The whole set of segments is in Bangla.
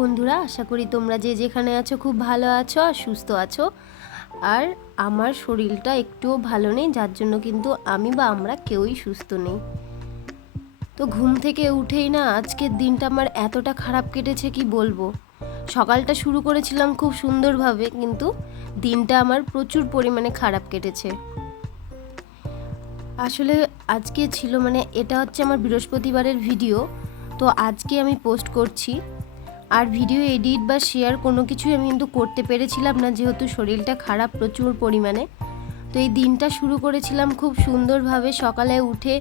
বন্ধুরা, আশা করি তোমরা যে যেখানে আছো খুব ভালো আছো আর সুস্থ আছো। আর আমার শরীরটা একটুও ভালো নেই, যার জন্য কিন্তু আমি বা আমরা কেউই সুস্থ নেই। তো ঘুম থেকে উঠেই না আজকের দিনটা আমার এতটা খারাপ কেটেছে কি বলবো। সকালটা শুরু করেছিলাম খুব সুন্দরভাবে, কিন্তু দিনটা আমার প্রচুর পরিমাণে খারাপ কেটেছে। আসলে আজকে ছিল এটা হচ্ছে আমার বৃহস্পতিবারের ভিডিও, তো আজকে আমি পোস্ট করছি। আর ভিডিও এডিট বা শেয়ার কোনো কিছুই আমি কিন্তু করতে পেরেছিলাম না, যেহেতু শরীরটা খারাপ প্রচুর পরিমাণে। তো এই দিনটা শুরু করেছিলাম খুব সুন্দরভাবে। সকালে উঠে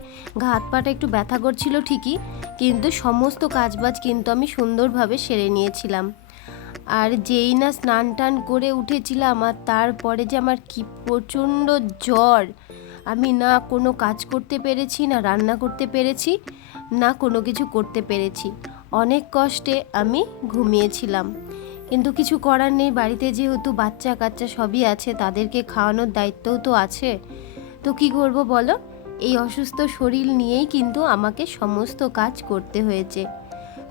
হাত পাটা একটু ব্যথা করছিল ঠিকই, কিন্তু সমস্ত কাজবাজ কিন্তু আমি সুন্দরভাবে সেরে নিয়েছিলাম। আর যেই না স্নান টান করে উঠেছিলাম, আর তারপরে যে আমার কি প্রচণ্ড জ্বর। আমি না কোনো কাজ করতে পেরেছি, না রান্না করতে পেরেছি, না কোনো কিছু করতে পেরেছি। অনেক কষ্টে আমি ঘুমিয়েছিলাম, কিন্তু কিছু করার নেই। বাড়িতে যেহেতু বাচ্চা কাচ্চা সবই আছে, তাদেরকে খাওয়ানোর দায়িত্বও তো আছে। তো কি করব বলো, এই অসুস্থ শরীর নিয়েই কিন্তু আমাকে সমস্ত কাজ করতে হয়েছে।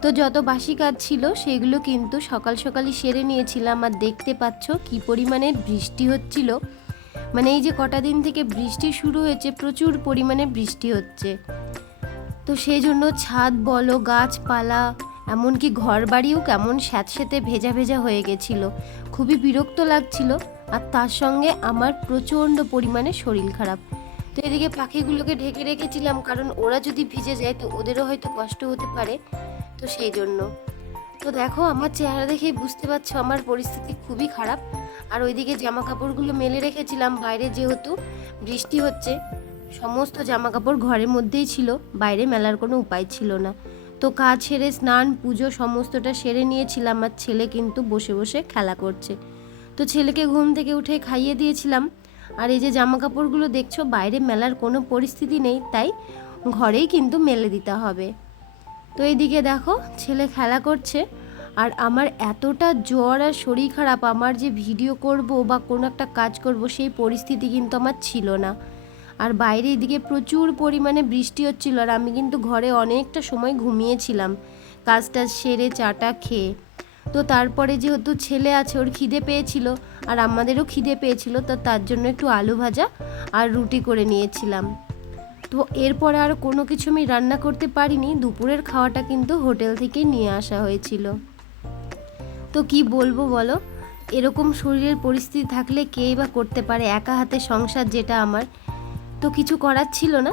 তো যত বাসি কাজ ছিল সেগুলো কিন্তু সকাল সকালই সেরে নিয়েছিলাম। আর দেখতে পাচ্ছ কি পরিমাণে বৃষ্টি হচ্ছিল। এই যে কটা দিন থেকে বৃষ্টি শুরু হয়েছে, প্রচুর পরিমাণে বৃষ্টি হচ্ছে। তো সেই জন্য ছাদ বলো, গাছপালা, এমনকি ঘর বাড়িও কেমন স্যাঁতস্যাঁতে ভেজা ভেজা হয়ে গেছিল। খুবই বিরক্ত লাগছিল। আর তার সঙ্গে আমার প্রচণ্ড পরিমাণে শরীর খারাপ। তো এদিকে পাখিগুলোকে ঢেকে রেখেছিলাম, কারণ ওরা যদি ভিজে যায় তো ওদেরও হয়তো কষ্ট হতে পারে। তো সেই জন্য তো দেখো, আমার চেহারা দেখেই বুঝতে পারছো আমার পরিস্থিতি খুবই খারাপ। আর ওইদিকে জামা কাপড়গুলো মেলে রেখেছিলাম, বাইরে যেহেতু বৃষ্টি হচ্ছে, সমস্ত জামা কাপড় ঘরের মধ্যেই ছিল, বাইরে মেলার কোনো উপায় ছিল না। তো কাজ সেরে স্নান পুজো সমস্তটা সেরে নিয়েছিলাম। আর ছেলে কিন্তু বসে বসে খেলা করছে। তো ছেলেকে ঘুম থেকে উঠে খাইয়ে দিয়েছিলাম। আর এই যে জামা কাপড়গুলো দেখছো, বাইরে মেলার কোনো পরিস্থিতি নেই, তাই ঘরেই কিন্তু মেলে দিতে হবে। তো এইদিকে দেখো ছেলে খেলা করছে। আর আমার এতটা জ্বর আর শরীর খারাপ, আমার যে ভিডিও করব বা কোনো একটা কাজ করব সেই পরিস্থিতি কিন্তু আমার ছিল না। আর বাইরে এদিকে প্রচুর পরিমাণে বৃষ্টি হচ্ছিল, আর আমি কিন্তু ঘরে অনেকটা সময় ঘুমিয়েছিলাম কাজটা সেরে চাটা খেয়ে। তো তারপরে যেহেতু ছেলে আছে, ওর খিদে পেয়েছিল আর আমাদেরও খিদে পেয়েছিল, তো তার জন্য একটু আলু ভাজা আর রুটি করে নিয়েছিলাম। তো এরপরে আর কোনো কিছু আমি রান্না করতে পারিনি। দুপুরের খাওয়াটা কিন্তু হোটেল থেকে নিয়ে আসা হয়েছিল। তো কি বলবো বলো, এরকম শরীরের পরিস্থিতি থাকলে কেই বা করতে পারে একা হাতে সংসার, যেটা আমার। তো কিছু করার ছিল না।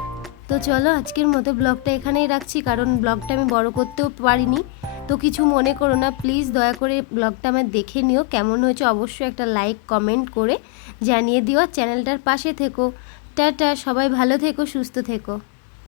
তো চলো আজকের মতো ব্লগটা এখানেই রাখছি, কারণ ব্লগটা আমি বড় করতেও পারিনি। তো কিছু মনে করো না প্লিজ, দয়া করে ব্লগটা আমার দেখে নিও। কেমন হয়েছে অবশ্যই একটা লাইক কমেন্ট করে জানিয়ে দিও। চ্যানেলটার পাশে থেকো। টাটা, সবাই ভালো থেকো, সুস্থ থেকো।